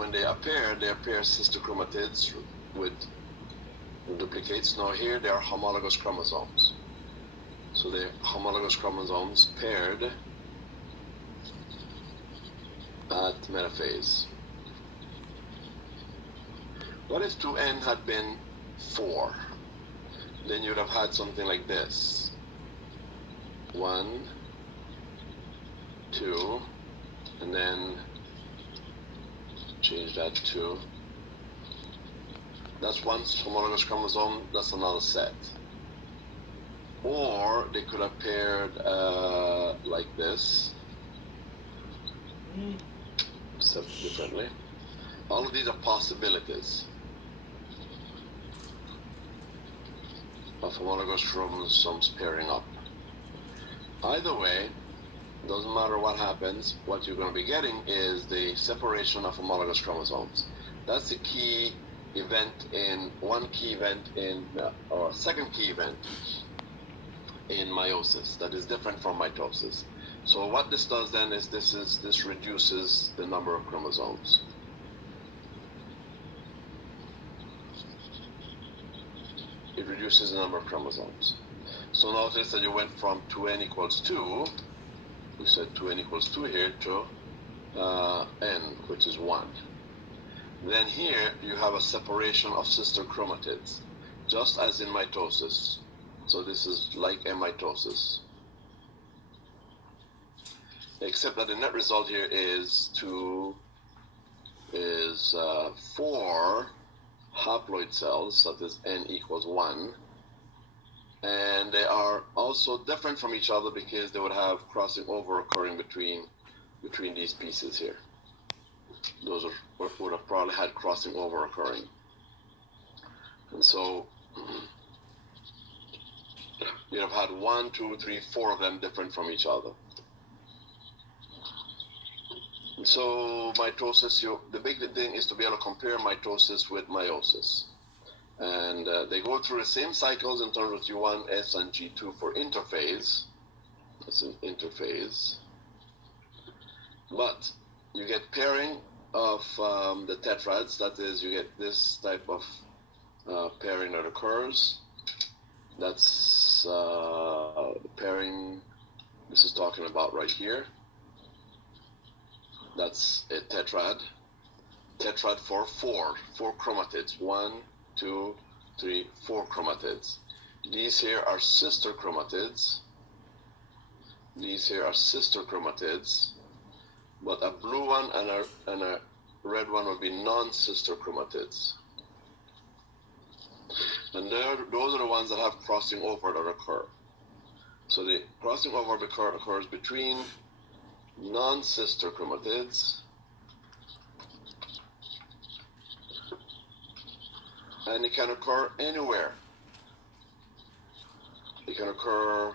when they appear sister chromatids with duplicates. Now here they are homologous chromosomes. So they're homologous chromosomes paired at metaphase. What if 2n had been 4? Then you'd have had something like this. 1, 2, and then change that to, that's one homologous chromosome, that's another set. Or they could have paired like this, except differently. All of these are possibilities of homologous chromosomes pairing up. Either way, doesn't matter what happens, what you're going to be getting is the separation of homologous chromosomes. That's the key event in, one key event in, or second key event in meiosis that is different from mitosis. So what this does then is this reduces the number of chromosomes. It reduces the number of chromosomes. So notice that you went from 2n equals 2, we said 2n equals 2 here, to n, which is 1. Then here you have a separation of sister chromatids, just as in mitosis. So this is like a mitosis. Except that the net result here is 4 haploid cells, that is n equals 1. And they are also different from each other because they would have crossing over occurring between these pieces here. Those would have probably had crossing over occurring. And so you'd have had 1, 2, 3, 4 of them different from each other. And so mitosis, the big thing is to be able to compare mitosis with meiosis. And they go through the same cycles in terms of G1, S, and G2 for interphase. That's an interphase. But you get pairing of the tetrads, that is, you get this type of pairing that occurs. That's the pairing this is talking about right here. That's a tetrad. Tetrad for 4 chromatids. 1, 2, 3, 4 chromatids. These here are sister chromatids. These here are sister chromatids. But a blue one and a red one would be non-sister chromatids. And those are the ones that have crossing over that occur. So the crossing over occurs between non-sister chromatids and it can occur anywhere. It can occur,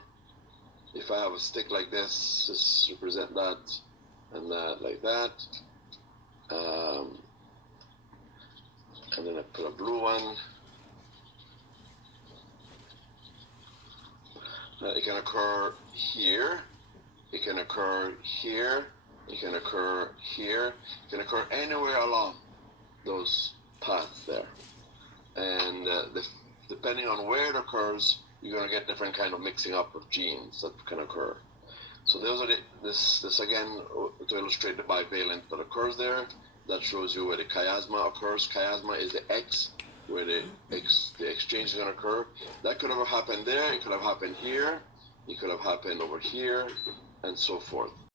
if I have a stick like this, just represent that and that like that. And then I put a blue one. It can occur here, it can occur here, it can occur here, it can occur anywhere along those paths there. And depending on where it occurs, you're going to get different kind of mixing up of genes that can occur. So those are this again to illustrate the bivalent that occurs there. That shows you where the chiasma occurs. Chiasma is the X, where the exchange is going to occur. That could have happened there, it could have happened here, it could have happened over here, and so forth.